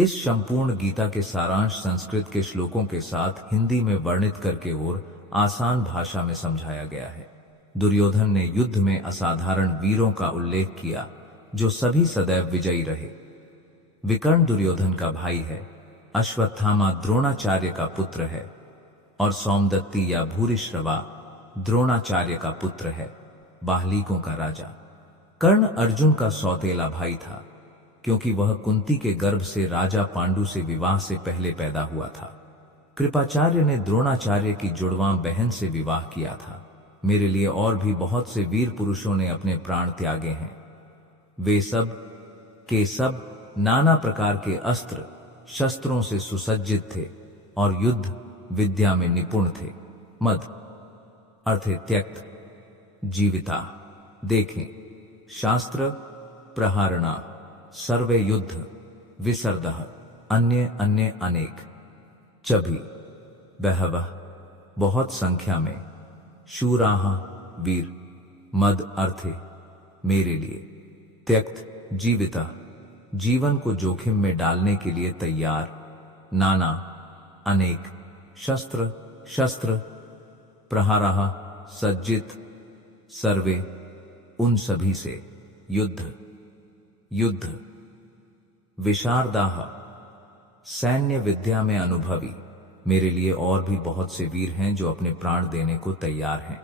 इस संपूर्ण गीता के सारांश संस्कृत के श्लोकों के साथ हिंदी में वर्णित करके और आसान भाषा में समझाया गया है। दुर्योधन ने युद्ध में असाधारण वीरों का उल्लेख किया जो सभी सदैव विजयी रहे। विकर्ण दुर्योधन का भाई है, अश्वत्थामा द्रोणाचार्य का पुत्र है और सौमदत्ती या भूरिश्रवा द्रोणाचार्य का पुत्र है, बाहलीकों का राजा। कर्ण अर्जुन का सौतेला भाई था क्योंकि वह कुंती के गर्भ से राजा पांडु से विवाह से पहले पैदा हुआ था। कृपाचार्य ने द्रोणाचार्य की जुड़वां बहन से विवाह किया था। मेरे लिए और भी बहुत से वीर पुरुषों ने अपने प्राण त्यागे हैं। वे सब के सब नाना प्रकार के अस्त्र शस्त्रों से सुसज्जित थे और युद्ध विद्या में निपुण थे। मद अर्थे त्यक्त जीविता। देखें शास्त्र प्रहारणा सर्वे युद्ध विसर्दः अन्य अन्य अनेक चभी बहवः बहुत संख्या में शूराः वीर मद अर्थे मेरे लिए त्यक्त जीविता जीवन को जोखिम में डालने के लिए तैयार नाना अनेक शस्त्र शस्त्र प्रहाराः सज्जित सर्वे उन सभी से युद्ध युद्ध विशारदाः सैन्य विद्या में अनुभवी। मेरे लिए और भी बहुत से वीर हैं जो अपने प्राण देने को तैयार हैं।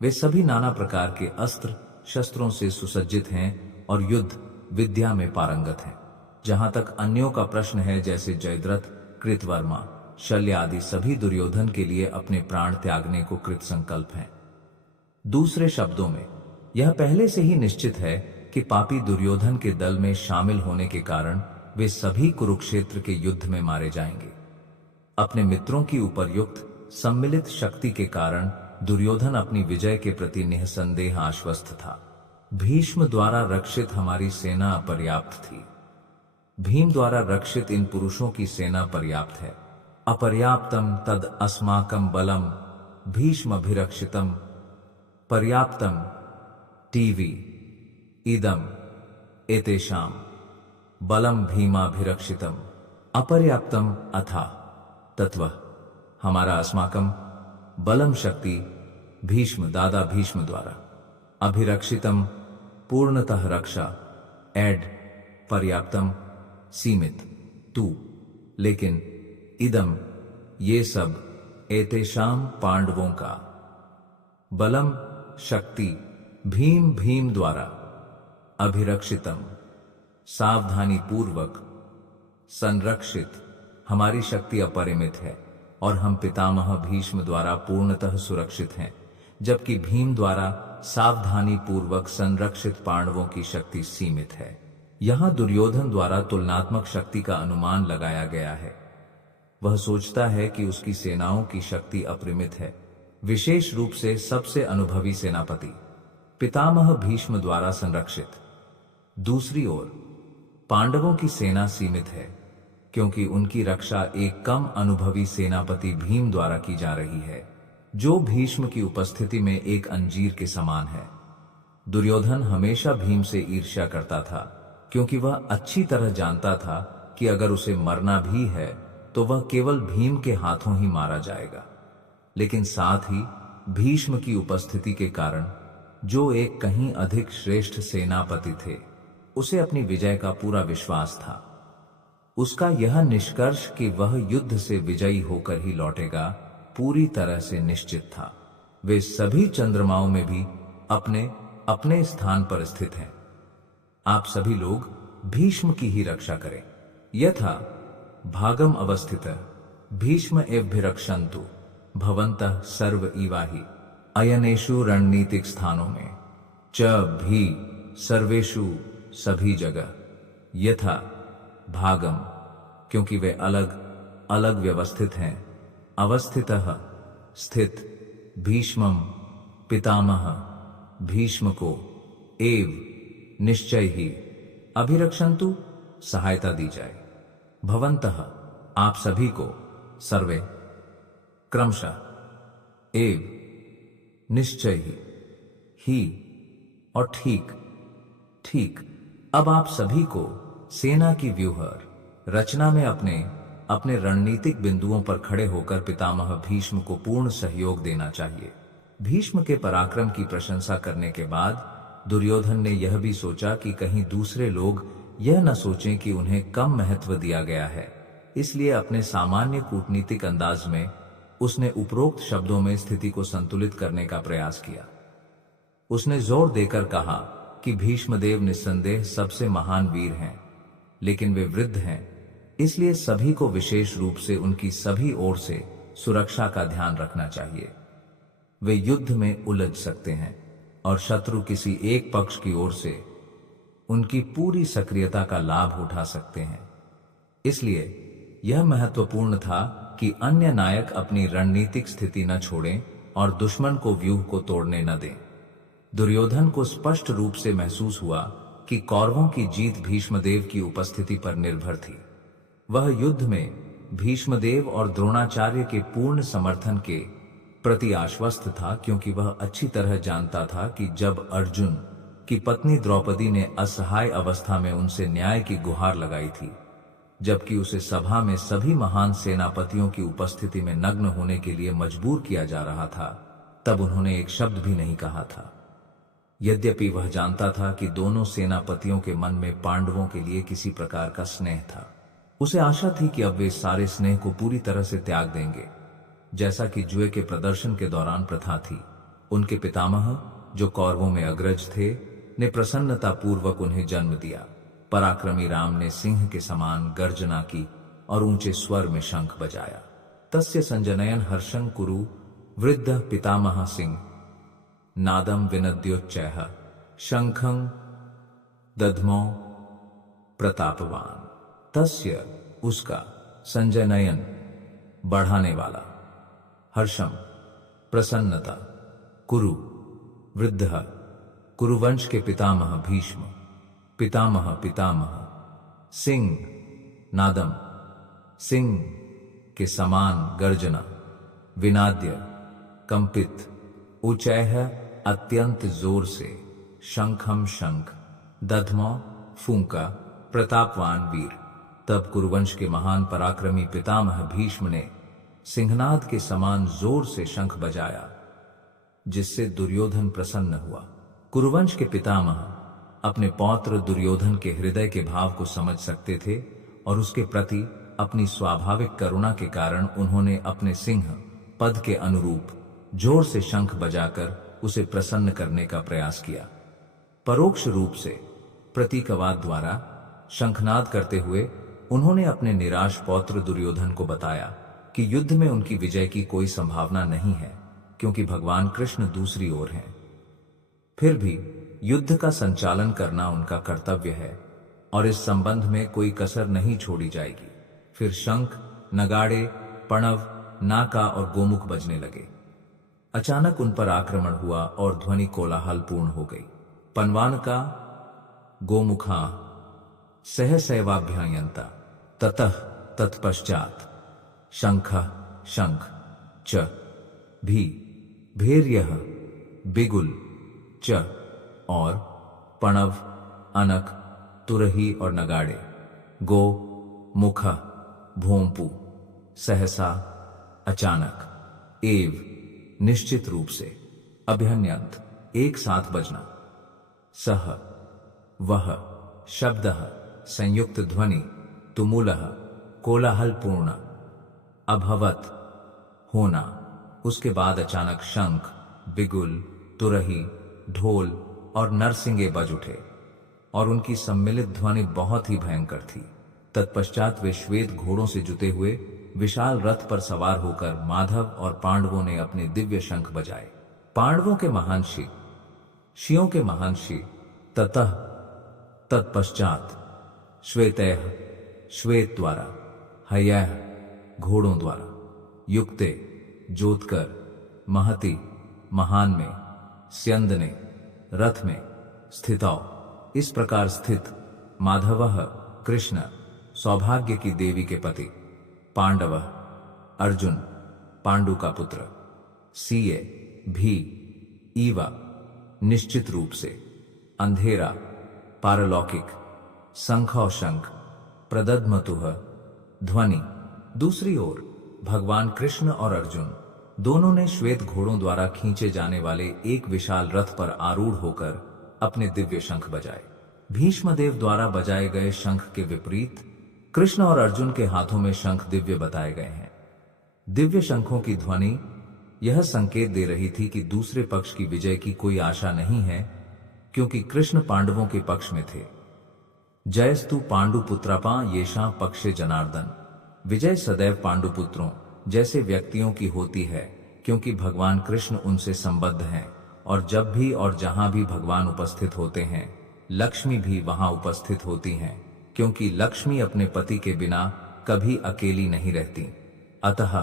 वे सभी नाना प्रकार के अस्त्र शस्त्रों से सुसज्जित हैं और युद्ध विद्या में पारंगत हैं। जहां तक अन्यों का प्रश्न है, जैसे जयद्रथ कृतवर्मा शल्य आदि सभी दुर्योधन के लिए अपने प्राण त्यागने को कृत संकल्प हैं। दूसरे शब्दों में यह पहले से ही निश्चित है कि पापी दुर्योधन के दल में शामिल होने के कारण वे सभी कुरुक्षेत्र के युद्ध में मारे जाएंगे। अपने मित्रों की उपर्युक्त सम्मिलित शक्ति के कारण दुर्योधन अपनी विजय के प्रति निःसंदेह आश्वस्त था। भीष्म द्वारा रक्षित हमारी सेना अपर्याप्त थी। भीम द्वारा रक्षित इन पुरुषों की सेना पर्याप्त है। अपर्याप्तम तद अस्माकं बलम भीष्मभिरक्षितम पर्याप्तम टीवी इदम एतेषाम बलम भीमाभिरक्षितम अपर्याप्तम अथा तत्व। हमारा अस्माकम बलम शक्ति भीष्म दादा भीष्म द्वारा अभिरक्षितम पूर्णतः रक्षा एड पर्याप्तम सीमित तू लेकिन इदम ये सब एतेषाम पांडवों का बलम शक्ति भीम भीम द्वारा अभिरक्षितम सावधानी पूर्वक संरक्षित। हमारी शक्ति अपरिमित है और हम पितामह भीष्म द्वारा पूर्णतः सुरक्षित हैं, जबकि भीम द्वारा सावधानी पूर्वक संरक्षित पांडवों की शक्ति सीमित है। यहां दुर्योधन द्वारा तुलनात्मक शक्ति का अनुमान लगाया गया है। वह सोचता है कि उसकी सेनाओं की शक्ति अपरिमित है, विशेष रूप से सबसे अनुभवी सेनापति पितामह भीष्म द्वारा संरक्षित। दूसरी ओर पांडवों की सेना सीमित है क्योंकि उनकी रक्षा एक कम अनुभवी सेनापति भीम द्वारा की जा रही है, जो भीष्म की उपस्थिति में एक अंजीर के समान है। दुर्योधन हमेशा भीम से ईर्ष्या करता था क्योंकि वह अच्छी तरह जानता था कि अगर उसे मरना भी है तो वह केवल भीम के हाथों ही मारा जाएगा। लेकिन साथ ही भीष्म की उपस्थिति के कारण, जो एक कहीं अधिक श्रेष्ठ सेनापति थे, उसे अपनी विजय का पूरा विश्वास था। उसका यह निष्कर्ष कि वह युद्ध से विजयी होकर ही लौटेगा पूरी तरह से निश्चित था। वे सभी चंद्रमाओं में भी अपने अपने स्थान पर स्थित हैं। आप सभी लोग भीष्म की ही रक्षा करें। यथा भागम अवस्थित भीष्म एवभिरक्षन्तु भवन्तः सर्व इवाहि अयनेषु रणनीतिक स्थानों में च भी सर्वेषु सभी जगह। यथा भागम क्योंकि वे अलग अलग व्यवस्थित हैं, अवस्थितः स्थित, भीष्मम पितामह भीष्म को, एव निश्चय ही, अभिरक्षन्तु सहायता दी जाए, भवन्तः आप सभी को, सर्वे क्रमशः, एव निश्चय ही और ठीक ठीक। अब आप सभी को सेना की व्यूहर रचना में अपने अपने रणनीतिक बिंदुओं पर खड़े होकर पितामह भीष्म को पूर्ण सहयोग देना चाहिए। भीष्म के पराक्रम की प्रशंसा करने के बाद दुर्योधन ने यह भी सोचा कि कहीं दूसरे लोग यह न सोचें कि उन्हें कम महत्व दिया गया है। इसलिए अपने सामान्य कूटनीतिक अंदाज में उसने उपरोक्त शब्दों में स्थिति को संतुलित करने का प्रयास किया। उसने जोर देकर कहा कि भीष्मदेव निस्संदेह सबसे महान वीर हैं, लेकिन वे वृद्ध हैं, इसलिए सभी को विशेष रूप से उनकी सभी ओर से सुरक्षा का ध्यान रखना चाहिए। वे युद्ध में उलझ सकते हैं और शत्रु किसी एक पक्ष की ओर से उनकी पूरी सक्रियता का लाभ उठा सकते हैं। इसलिए यह महत्वपूर्ण था कि अन्य नायक अपनी रणनीतिक स्थिति न छोड़ें और दुश्मन को व्यूह को तोड़ने न दें। दुर्योधन को स्पष्ट रूप से महसूस हुआ कि कौरवों की जीत भीष्मदेव की उपस्थिति पर निर्भर थी। वह युद्ध में भीष्मदेव और द्रोणाचार्य के पूर्ण समर्थन के प्रति आश्वस्त था, क्योंकि वह अच्छी तरह जानता था कि जब अर्जुन की पत्नी द्रौपदी ने असहाय अवस्था में उनसे न्याय की गुहार लगाई थी, जबकि उसे सभा में सभी महान सेनापतियों की उपस्थिति में नग्न होने के लिए मजबूर किया जा रहा था, तब उन्होंने एक शब्द भी नहीं कहा था। यद्यपि वह जानता था कि दोनों सेनापतियों के मन में पांडवों के लिए किसी प्रकार का स्नेह था। उसे आशा थी कि अब वे सारे स्नेह को पूरी तरह से त्याग देंगे, जैसा कि जुए के प्रदर्शन के दौरान प्रथा थी। उनके पितामह, जो कौरवों में अग्रज थे, ने प्रसन्नता पूर्वक उन्हें जन्म दिया। पराक्रमी राम ने सिंह के समान गर्जना की और ऊंचे स्वर में शंख बजाया। तस्य संजनयन हर्षं कुरु वृद्ध पितामह सिंह नादम विनद्योच्चैः शंखं दध्मौ प्रतापवान। तस्य उसका, संजनयन बढ़ाने वाला, हर्षम प्रसन्नता, कुरु वृद्ध कुरुवंश के पितामह भीष्म, पितामह पितामह, सिंह नादम सिंह के समान गर्जना, विनाद्य कंपित, ऊंचैः अत्यंत जोर से, शंखम शंख, दध्मौ फूंका, प्रतापवान वीर। तब कुरुवंश के महान पराक्रमी पितामह भीष्म ने सिंहनाद के समान जोर से शंख बजाया, जिससे दुर्योधन प्रसन्न हुआ। कुरुवंश के पितामह अपने पौत्र दुर्योधन के हृदय के भाव को समझ सकते थे और उसके प्रति अपनी स्वाभाविक करुणा के कारण उन्होंने अपने सिंह पद के अनुरूप जोर से शंख बजाकर उसे प्रसन्न करने का प्रयास किया। परोक्ष रूप से प्रतीकवाद द्वारा शंखनाद करते हुए उन्होंने अपने निराश पौत्र दुर्योधन को बताया कि युद्ध में उनकी विजय की कोई संभावना नहीं है, क्योंकि भगवान कृष्ण दूसरी ओर हैं। फिर भी युद्ध का संचालन करना उनका कर्तव्य है और इस संबंध में कोई कसर नहीं छोड़ी जाएगी। फिर शंख, नगाड़े, पणव, नाका और गोमुख बजने लगे। अचानक उन पर आक्रमण हुआ और ध्वनि कोलाहलपूर्ण हो गई। पनवानका, गोमुखा, सहसैवाभ्यायन्ता, ततः तत्पश्चात शंख शंख च भी भैर्यः बिगुल च और पणव, अनक, तुरही और नगाड़े, गो, मुख, भोंपू, सहसा, अचानक, एव निश्चित रूप से, अभ्यन्यंत एक साथ बजना, सह वह शब्दः संयुक्त ध्वनि, तुमुलः कोलाहलपूर्ण, अभवत होना। उसके बाद अचानक शंख, बिगुल, तुरही, ढोल और नरसिंगे बज उठे और उनकी सम्मिलित ध्वनि बहुत ही भयंकर थी। तत्पश्चात वे श्वेत घोड़ों से जुते हुए विशाल रथ पर सवार होकर माधव और पांडवों ने अपने दिव्य शंख बजाए। पांडवों के महान शिव, शियों के महान शिव, ततः तत्पश्चात, श्वेतैः श्वेत द्वारा, हयैः घोड़ों द्वारा, युक्ते जोतकर, महति महान में, स्यंदने रथ में, स्थितौ इस प्रकार स्थित, माधवः कृष्ण सौभाग्य की देवी के पति, पांडवः अर्जुन पांडु का पुत्र, सीए भी ईवा निश्चित रूप से, अंधेरा पारलौकिक, शंख और शंख प्रदद्मतुः ध्वनि। दूसरी ओर भगवान कृष्ण और अर्जुन दोनों ने श्वेत घोड़ों द्वारा खींचे जाने वाले एक विशाल रथ पर आरूढ़ होकर अपने दिव्य शंख बजाए। भीष्मदेव द्वारा बजाए गए शंख के विपरीत कृष्ण और अर्जुन के हाथों में शंख दिव्य बताए गए हैं। दिव्य शंखों की ध्वनि यह संकेत दे रही थी कि दूसरे पक्ष की विजय की कोई आशा नहीं है, क्योंकि कृष्ण पांडवों के पक्ष में थे। जयस्तु पांडुपुत्रापा येषां पक्षे जनार्दन। विजय सदैव पांडुपुत्रों जैसे व्यक्तियों की होती है, क्योंकि भगवान कृष्ण उनसे संबद्ध हैं और जब भी और जहां भी भगवान उपस्थित होते हैं, लक्ष्मी भी वहां उपस्थित होती हैं, क्योंकि लक्ष्मी अपने पति के बिना कभी अकेली नहीं रहती। अतः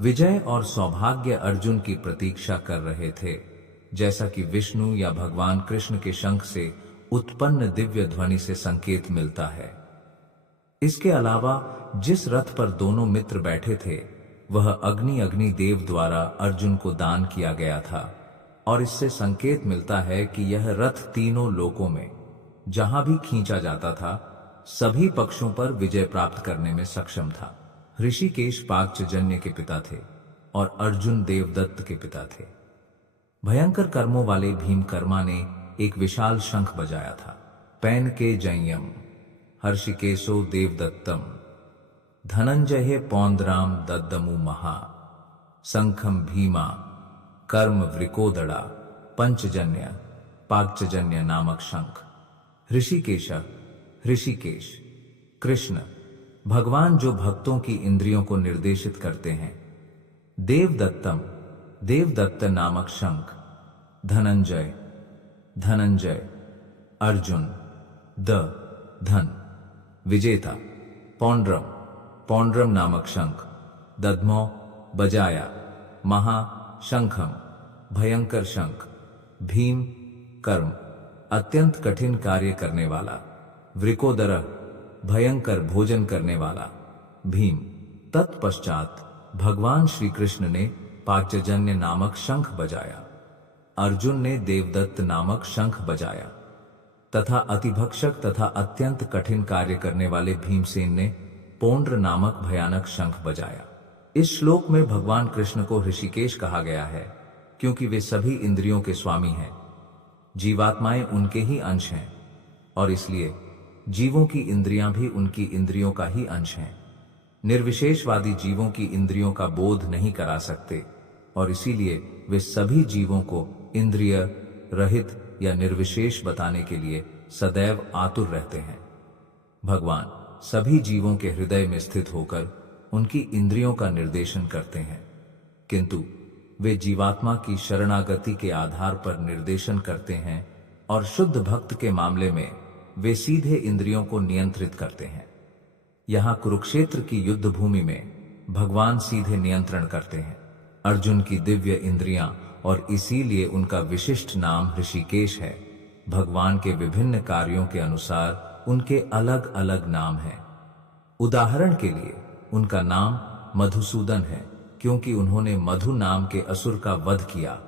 विजय और सौभाग्य अर्जुन की प्रतीक्षा कर रहे थे, जैसा कि विष्णु या भगवान कृष्ण के शंख से उत्पन्न दिव्य ध्वनि से संकेत मिलता है। इसके अलावा जिस रथ पर दोनों मित्र बैठे थे वह अग्नि देव द्वारा अर्जुन को दान किया गया था, और इससे संकेत मिलता है कि यह रथ तीनों लोकों में जहां भी खींचा जाता था सभी पक्षों पर विजय प्राप्त करने में सक्षम था। ऋषिकेश पाकचजन्य के पिता थे और अर्जुन देवदत्त के पिता थे। भयंकर कर्मों वाले भीमकर्मा ने एक विशाल शंख बजाया था। पैन के जयम हर्षिकेशो देवदत्तम धनंजय पौंद्राम दद्दमु महा शंखम भीमा कर्म वृकोदड़ा पंचजन्य पाकचजन्य नामक शंख। ऋषिकेश कृष्ण भगवान जो भक्तों की इंद्रियों को निर्देशित करते हैं। देवदत्त नामक शंख। धनंजय अर्जुन। धन विजेता। पौंड्रम नामक शंख। दद्मो बजाया। महाशंखम भयंकर शंख। भीम कर्म अत्यंत कठिन कार्य करने वाला। वृकोदर भयंकर भोजन करने वाला। भीम। तत्पश्चात भगवान श्री कृष्ण ने पाकचजन्य नामक शंख बजाया। अर्जुन ने देवदत्त नामक शंख बजाया तथा अतिभक्षक तथा अत्यंत कठिन कार्य करने वाले भीमसेन ने पौंड्र नामक भयानक शंख बजाया। इस श्लोक में भगवान कृष्ण को ऋषिकेश कहा गया है, क्योंकि वे सभी इंद्रियों के स्वामी हैं। जीवात्माएं उनके ही अंश हैं और इसलिए जीवों की इंद्रियां भी उनकी इंद्रियों का ही अंश हैं। निर्विशेषवादी जीवों की इंद्रियों का बोध नहीं करा सकते और इसीलिए वे सभी जीवों को इंद्रिय रहित या निर्विशेष बताने के लिए सदैव आतुर रहते हैं। भगवान सभी जीवों के हृदय में स्थित होकर उनकी इंद्रियों का निर्देशन करते हैं, किंतु वे जीवात्मा की शरणागति के आधार पर निर्देशन करते हैं और शुद्ध भक्त के मामले में वे सीधे इंद्रियों को नियंत्रित करते हैं। यहाँ कुरुक्षेत्र की युद्ध भूमि में भगवान सीधे नियंत्रण करते हैं अर्जुन की दिव्य इंद्रियां, और इसीलिए उनका विशिष्ट नाम ऋषिकेश है। भगवान के विभिन्न कार्यों के अनुसार उनके अलग अलग नाम हैं। उदाहरण के लिए उनका नाम मधुसूदन है, क्योंकि उन्होंने मधु नाम के असुर का वध किया।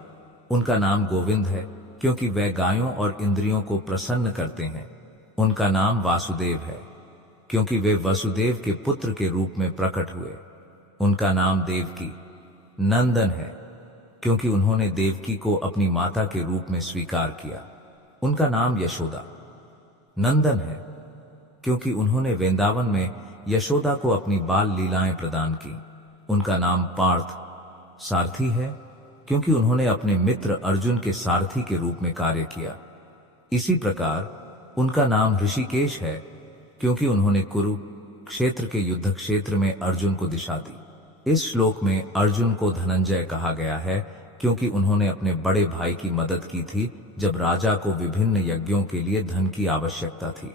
उनका नाम गोविंद है, क्योंकि वह गायों और इंद्रियों को प्रसन्न करते हैं। उनका नाम वासुदेव है, क्योंकि वे वसुदेव के पुत्र के रूप में प्रकट हुए। उनका नाम देवकी नंदन है, क्योंकि उन्होंने देवकी को अपनी माता के रूप में स्वीकार किया। उनका नाम यशोदा नंदन है, क्योंकि उन्होंने वृंदावन में यशोदा को अपनी बाल लीलाएं प्रदान की। उनका नाम पार्थ सारथी है, क्योंकि उन्होंने अपने मित्र अर्जुन के सारथी के रूप में कार्य किया। इसी प्रकार उनका नाम ऋषिकेश है, क्योंकि उन्होंने कुरुक्षेत्र के युद्ध क्षेत्र में अर्जुन को दिशा दी। इस श्लोक में अर्जुन को धनंजय कहा गया है, क्योंकि उन्होंने अपने बड़े भाई की मदद की थी जब राजा को विभिन्न यज्ञों के लिए धन की आवश्यकता थी।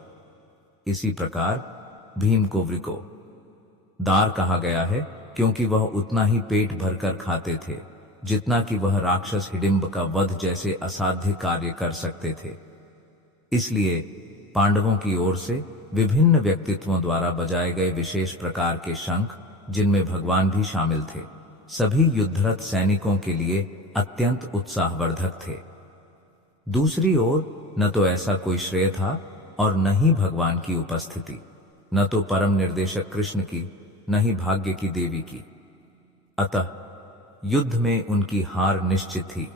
इसी प्रकार भीम को वृको दार कहा गया है, क्योंकि वह उतना ही पेट भरकर खाते थे जितना कि वह राक्षस हिडिंब का वध जैसे असाध्य कार्य कर सकते थे। इसलिए पांडवों की ओर से विभिन्न व्यक्तित्वों द्वारा बजाए गए विशेष प्रकार के शंख, जिनमें भगवान भी शामिल थे, सभी युद्धरत सैनिकों के लिए अत्यंत उत्साहवर्धक थे। दूसरी ओर न तो ऐसा कोई श्रेय था और न ही भगवान की उपस्थिति। न तो परम निर्देशक कृष्ण की, न ही भाग्य की देवी की। अतः युद्ध में उनकी हार निश्चित थी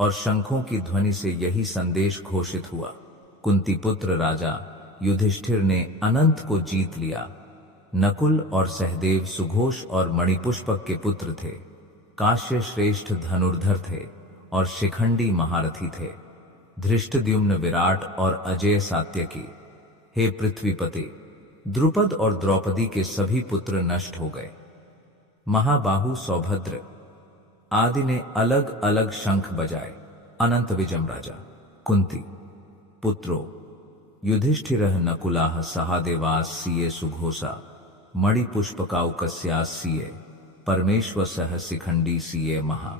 और शंखों की ध्वनि से यही संदेश घोषित हुआ। कुंती पुत्र राजा युधिष्ठिर ने अनंत को जीत लिया। नकुल और सहदेव सुघोष और मणिपुष्पक के पुत्र थे। काश्य श्रेष्ठ धनुर्धर थे और शिखंडी महारथी थे। धृष्टद्युम्न विराट और अजय सात्यकी। हे पृथ्वीपति, द्रुपद और द्रौपदी के सभी पुत्र नष्ट हो गए। महाबाहु सौभद्र आदि ने अलग अलग शंख बजाए। अनंत विजम राजा कुंती पुत्रो युधिष्ठिरः नकुलाः सहादेवास् सीये सुघोषा मणिपुष्पकाउकस्यास् सीये परमेश्वसः शिखंडी सीये महा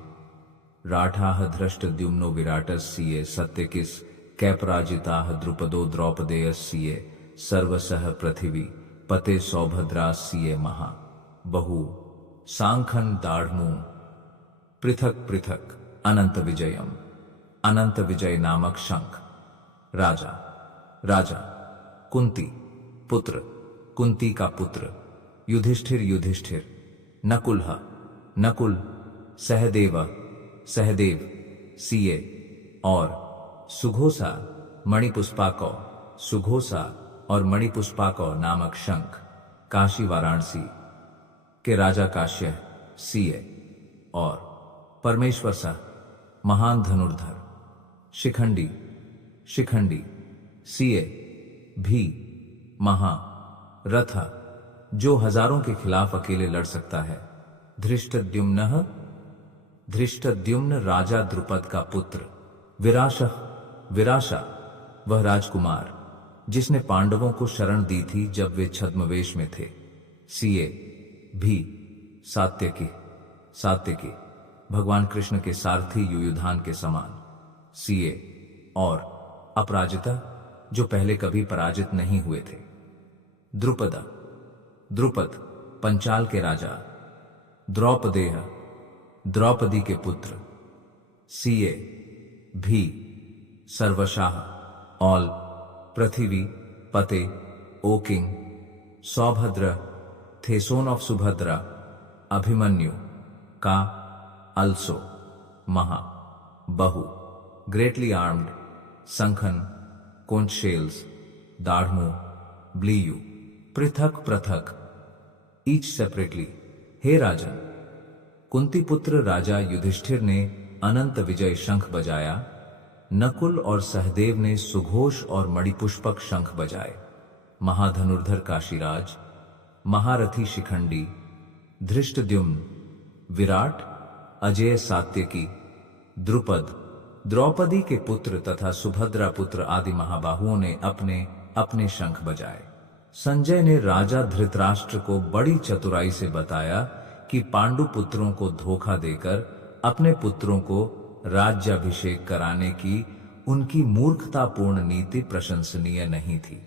राठाः धृष्टद्युम्नो विराटस् सीये सत्यकिस् कैपराजिताः द्रुपदो द्रौपदेयस् सीये सर्वसः पृथिवी पते सौभद्रास् सीये महा बहु सांखन दाढ़मू पृथक पृथक अनंत विजयम। अनंत विजय नामक शंख। राजा राजा कुंती पुत्र, कुंती का पुत्र, युधिष्ठिर युधिष्ठिर, नकुल नकुल, सहदेव सहदेव, सीये और सुघोषा मणिपुष्पाको, सुघोषा और मणिपुष्पाको नामक शंख। काशी वाराणसी के राजा काश्य सीये और परमेश्वर सा महान धनुर्धर। शिखंडी शिखंडी, सीये भी महा रथ, जो हजारों के खिलाफ अकेले लड़ सकता है। धृष्टद्युम्न धृष्टद्युम्न राजा द्रुपद का पुत्र। विराशः विराशा, वह राजकुमार जिसने पांडवों को शरण दी थी जब वे छद्मवेश में थे। सीये भी सात्यकी सात्यकी, भगवान कृष्ण के सारथी युयुधान के समान। सीये और अपराजिता, जो पहले कभी पराजित नहीं हुए थे। द्रुपद द्रुपद, पंचाल के राजा। द्रौपदेय द्रौपदी के पुत्र। सीये भी सर्वशाह, ऑल, पृथ्वी पते, ओ किंग। सौभद्र थे सोन ऑफ सुभद्रा। अभिमन्यु का अल्सो महा बहु, ग्रेटली आर्म्ड। संखन कोंच शेल्स, दाढ़मू ब्लीयू, पृथक पृथक, ईच सेपरेटली। हे राजन, कुंती पुत्र राजा युधिष्ठिर ने अनंत विजय शंख बजाया। नकुल और सहदेव ने सुघोष और मणिपुष्पक शंख बजाए। महाधनुर्धर काशीराज, महारथी शिखंडी, धृष्टद्युम्न, विराट, अजय सात्यकी, द्रुपद, द्रौपदी के पुत्र तथा सुभद्रा पुत्र आदि महाबाहुओं ने अपने अपने शंख बजाए। संजय ने राजा धृतराष्ट्र को बड़ी चतुराई से बताया कि पांडु पुत्रों को धोखा देकर अपने पुत्रों को राज्याभिषेक कराने की उनकी मूर्खतापूर्ण नीति प्रशंसनीय नहीं थी।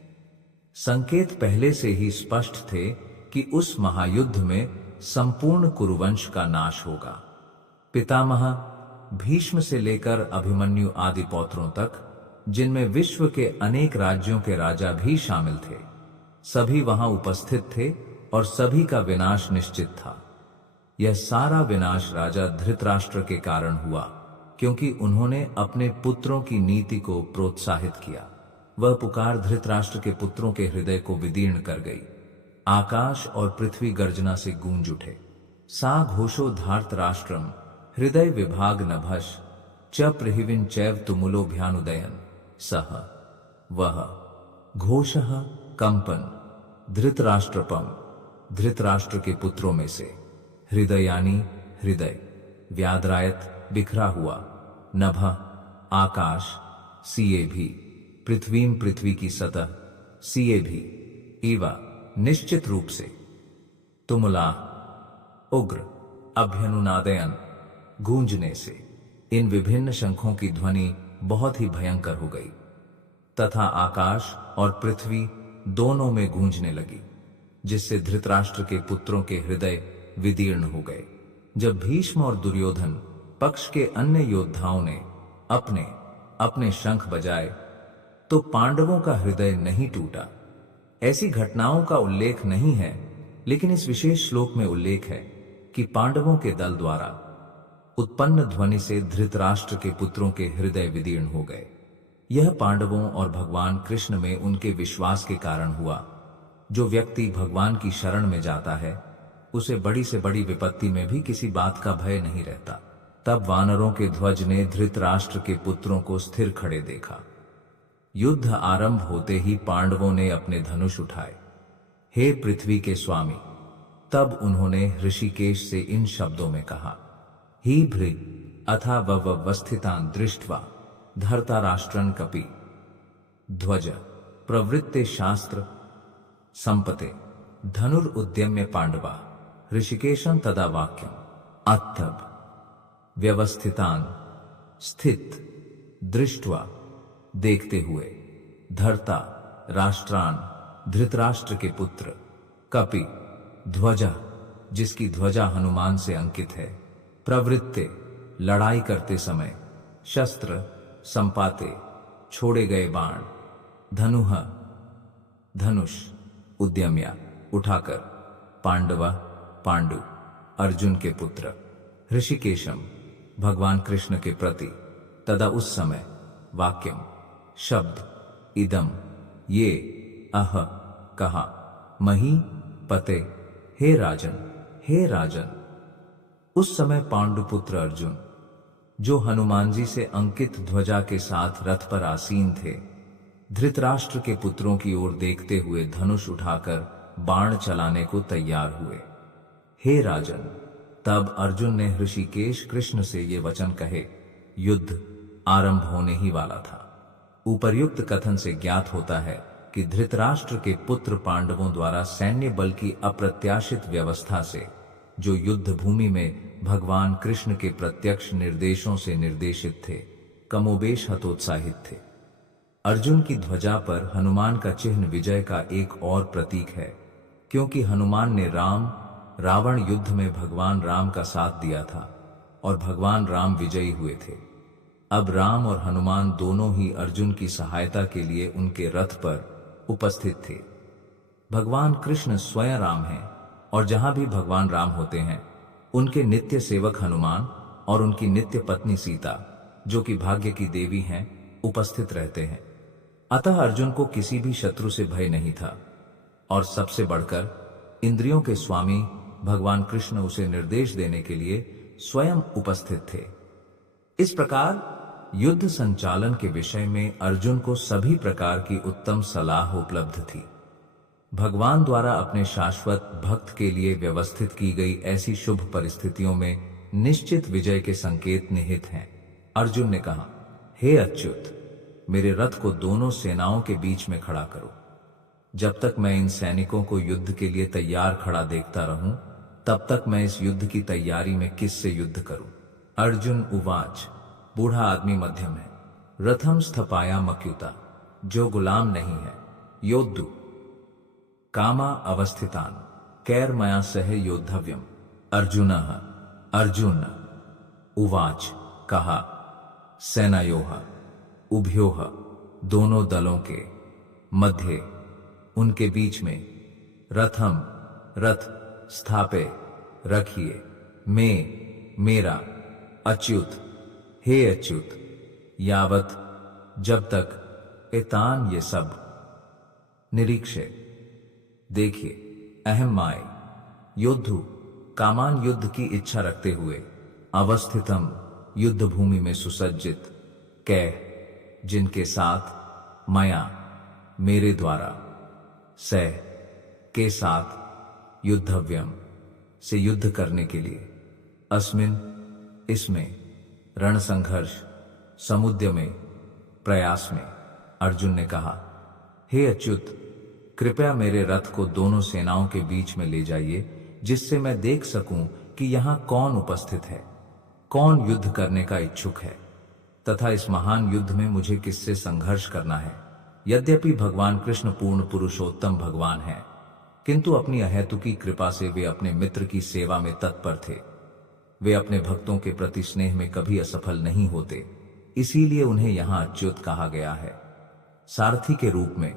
संकेत पहले से ही स्पष्ट थे कि उस महायुद्ध में संपूर्ण कुरुवंश का नाश होगा। पितामह भीष्म से लेकर अभिमन्यु आदि पौत्रों तक, जिनमें विश्व के अनेक राज्यों के राजा भी शामिल थे, सभी वहां उपस्थित थे और सभी का विनाश निश्चित था। यह सारा विनाश राजा धृतराष्ट्र के कारण हुआ, क्योंकि उन्होंने अपने पुत्रों की नीति को प्रोत्साहित किया। वह पुकार धृतराष्ट्र के पुत्रों के हृदय को विदीर्ण कर गई। आकाश और पृथ्वी गर्जना से गूंज उठे। सा घोषो धार्तराष्ट्रम हृदय विभाग नभश च प्रहिविन चैव तुमुलो भ्यानुदयन सह। वह घोषः कंपन, धृतराष्ट्रपम, धृतराष्ट्र के पुत्रों में से, हृदयानी हृदय, व्याद्रायत बिखरा हुआ, नभ आकाश, सीये भी, पृथ्वीम पृथ्वी की सतह, सीये भी, एवा निश्चित रूप से, तुमुला उग्र, अभ्यनुनादयन गूंजने से। इन विभिन्न शंखों की ध्वनि बहुत ही भयंकर हो गई तथा आकाश और पृथ्वी दोनों में गूंजने लगी, जिससे धृतराष्ट्र के पुत्रों के हृदय विदीर्ण हो गए। जब भीष्म और दुर्योधन पक्ष के अन्य योद्धाओं ने अपने अपने शंख बजाए तो पांडवों का हृदय नहीं टूटा। ऐसी घटनाओं का उल्लेख नहीं है, लेकिन इस विशेष श्लोक में उल्लेख है कि पांडवों के दल द्वारा उत्पन्न ध्वनि से धृतराष्ट्र के पुत्रों के हृदय विदीर्ण हो गए। यह पांडवों और भगवान कृष्ण में उनके विश्वास के कारण हुआ। जो व्यक्ति भगवान की शरण में जाता है, उसे बड़ी से बड़ी विपत्ति में भी किसी बात का भय नहीं रहता। तब वानरों के ध्वज ने धृतराष्ट्र के पुत्रों को स्थिर खड़े देखा। युद्ध आरंभ होते ही पांडवों ने अपने धनुष उठाए। हे पृथ्वी के स्वामी! तब उन्होंने ऋषिकेश से इन शब्दों में कहा, ही भृग अथा ववस्थितान् दृष्ट्वा धर्तराष्ट्रं कपि ध्वज प्रवृत्ते शास्त्र संपते धनुरुद्यम्य पांडवा ऋषिकेशं तदा वाक्यम् अत्तब व्यवस्थितान स्थित दृष्ट्वा देखते हुए धर्ता राष्ट्रान धृतराष्ट्र के पुत्र कपि ध्वजा जिसकी ध्वजा हनुमान से अंकित है प्रवृत्ते लड़ाई करते समय शस्त्र संपाते छोड़े गए बाण धनुह धनुष उद्यम्या उठाकर पांडवा पांडु अर्जुन के पुत्र ऋषिकेशम भगवान कृष्ण के प्रति तदा उस समय वाक्यम शब्द इदम ये अह कहा मही पते हे राजन। उस समय पांडुपुत्र अर्जुन जो हनुमान जी से अंकित ध्वजा के साथ रथ पर आसीन थे, धृतराष्ट्र के पुत्रों की ओर देखते हुए धनुष उठाकर बाण चलाने को तैयार हुए। हे राजन, तब अर्जुन ने ऋषिकेश कृष्ण से ये वचन कहे, युद्ध आरंभ होने ही वाला था। उपर्युक्त कथन से ज्ञात होता है कि धृतराष्ट्र के पुत्र पांडवों द्वारा सैन्य बल की अप्रत्याशित व्यवस्था से, जो युद्ध भूमि में भगवान कृष्ण के प्रत्यक्ष निर्देशों से निर्देशित थे, कमोबेश हतोत्साहित थे। अर्जुन की ध्वजा पर हनुमान का चिन्ह विजय का एक और प्रतीक है, क्योंकि हनुमान ने रावण युद्ध में भगवान राम का साथ दिया था और भगवान राम विजयी हुए थे। अब राम और हनुमान दोनों ही अर्जुन की सहायता के लिए उनके रथ पर उपस्थित थे। भगवान कृष्ण स्वयं राम हैं और जहां भी भगवान राम होते हैं, उनके नित्य सेवक हनुमान और उनकी नित्य पत्नी सीता, जो कि भाग्य की देवी हैं, उपस्थित रहते हैं। अतः अर्जुन को किसी भी शत्रु से भय नहीं था और सबसे बढ़कर इंद्रियों के स्वामी भगवान कृष्ण उसे निर्देश देने के लिए स्वयं उपस्थित थे। इस प्रकार युद्ध संचालन के विषय में अर्जुन को सभी प्रकार की उत्तम सलाह उपलब्ध थी। भगवान द्वारा अपने शाश्वत भक्त के लिए व्यवस्थित की गई ऐसी शुभ परिस्थितियों में निश्चित विजय के संकेत निहित हैं। अर्जुन ने कहा, हे अच्युत, मेरे रथ को दोनों सेनाओं के बीच में खड़ा करो। जब तक मैं इन सैनिकों को युद्ध के लिए तैयार खड़ा देखता रहूं, तब तक मैं इस युद्ध की तैयारी में किससे युद्ध करूं? अर्जुन उवाच, बूढ़ा आदमी मध्यम है, रथम स्थपाया मक्युता, जो गुलाम नहीं है, योद्धु कामा अवस्थितान कैर मया सह योद्धव्यम। अर्जुन उवाच, कहा, सेनायोह उभयोह, दोनों दलों के मध्य, उनके बीच में, रथम रथ स्थापे रखिए, मेरा, अच्युत हे अच्युत, यावत जब तक, एतान ये सब, निरीक्षे देखिए, अहम माय योद्धु कामान युद्ध की इच्छा रखते हुए, अवस्थितम युद्ध भूमि में सुसज्जित, कै जिनके साथ, मया मेरे द्वारा, सह के साथ, युद्धव्यम से युद्ध करने के लिए, अस्मिन इसमें, रण संघर्ष समुद्र में, प्रयास में। अर्जुन ने कहा, हे अच्युत, कृपया मेरे रथ को दोनों सेनाओं के बीच में ले जाइए, जिससे मैं देख सकूं कि यहां कौन उपस्थित है, कौन युद्ध करने का इच्छुक है, तथा इस महान युद्ध में मुझे किससे संघर्ष करना है। यद्यपि भगवान कृष्ण पूर्ण पुरुषोत्तम भगवान हैं, किंतु अपनी अहेतुकी कृपा से वे अपने मित्र की सेवा में तत्पर थे। वे अपने भक्तों के प्रति स्नेह में कभी असफल नहीं होते, इसीलिए उन्हें यहां अच्युत कहा गया है। सारथी के रूप में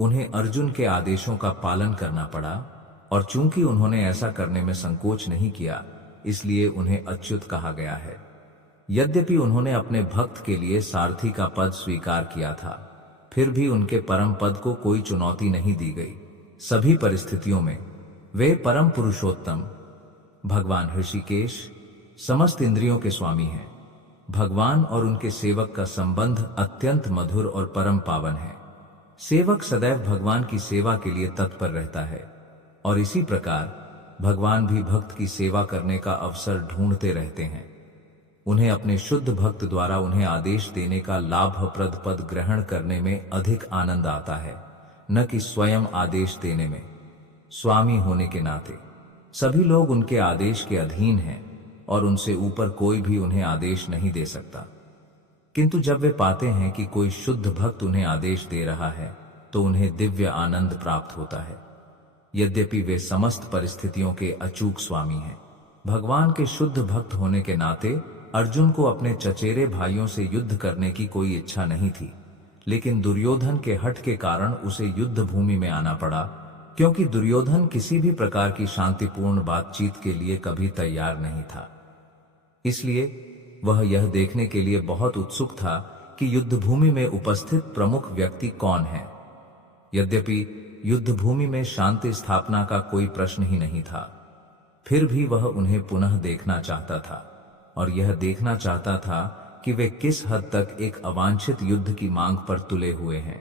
उन्हें अर्जुन के आदेशों का पालन करना पड़ा, और चूंकि उन्होंने ऐसा करने में संकोच नहीं किया, इसलिए उन्हें अच्युत कहा गया है। यद्यपि उन्होंने अपने भक्त के लिए सारथी का पद स्वीकार किया था, फिर भी उनके परम पद को कोई चुनौती नहीं दी गई। सभी परिस्थितियों में वे परम पुरुषोत्तम भगवान ऋषिकेश समस्त इंद्रियों के स्वामी हैं। भगवान और उनके सेवक का संबंध अत्यंत मधुर और परम पावन है। सेवक सदैव भगवान की सेवा के लिए तत्पर रहता है, और इसी प्रकार भगवान भी भक्त की सेवा करने का अवसर ढूंढते रहते हैं। उन्हें अपने शुद्ध भक्त द्वारा उन्हें आदेश देने का लाभप्रद पद ग्रहण करने में अधिक आनंद आता है, न कि स्वयं आदेश देने में। स्वामी होने के नाते सभी लोग उनके आदेश के अधीन हैं, और उनसे ऊपर कोई भी उन्हें आदेश नहीं दे सकता। किंतु जब वे पाते हैं कि कोई शुद्ध भक्त उन्हें आदेश दे रहा है, तो उन्हें दिव्य आनंद प्राप्त होता है। यद्यपि वे समस्त परिस्थितियों के अचूक स्वामी हैं। भगवान के शुद्ध भक्त होने के नाते अर्जुन को अपने चचेरे भाइयों से युद्ध करने की कोई इच्छा नहीं थी, लेकिन दुर्योधन के हठ के कारण उसे युद्ध भूमि में आना पड़ा, क्योंकि दुर्योधन किसी भी प्रकार की शांतिपूर्ण बातचीत के लिए कभी तैयार नहीं था। इसलिए वह यह देखने के लिए बहुत उत्सुक था कि युद्ध भूमि में उपस्थित प्रमुख व्यक्ति कौन है। यद्यपि युद्ध भूमि में शांति स्थापना का कोई प्रश्न ही नहीं था, फिर भी वह उन्हें पुनः देखना चाहता था, और यह देखना चाहता था कि वे किस हद तक एक अवांछित युद्ध की मांग पर तुले हुए हैं।